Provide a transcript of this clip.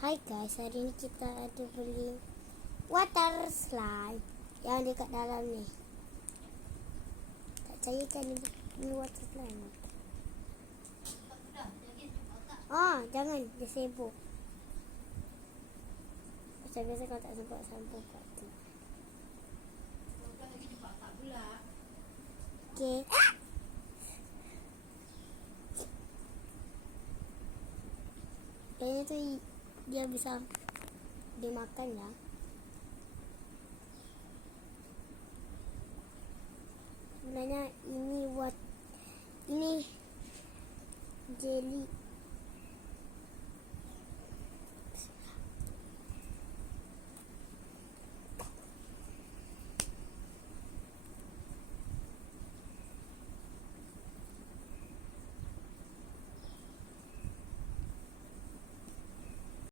Hai guys, hari ni kita ada beli water slide yang dekat dalam ni. Tak percaya kan ni water slide? Jangan, dia sibuk. Macam biasa kalau tak sempat sampul kat tu. Okay. Kayaknya tu dia bisa dimakan lah. Sebenarnya ini jelly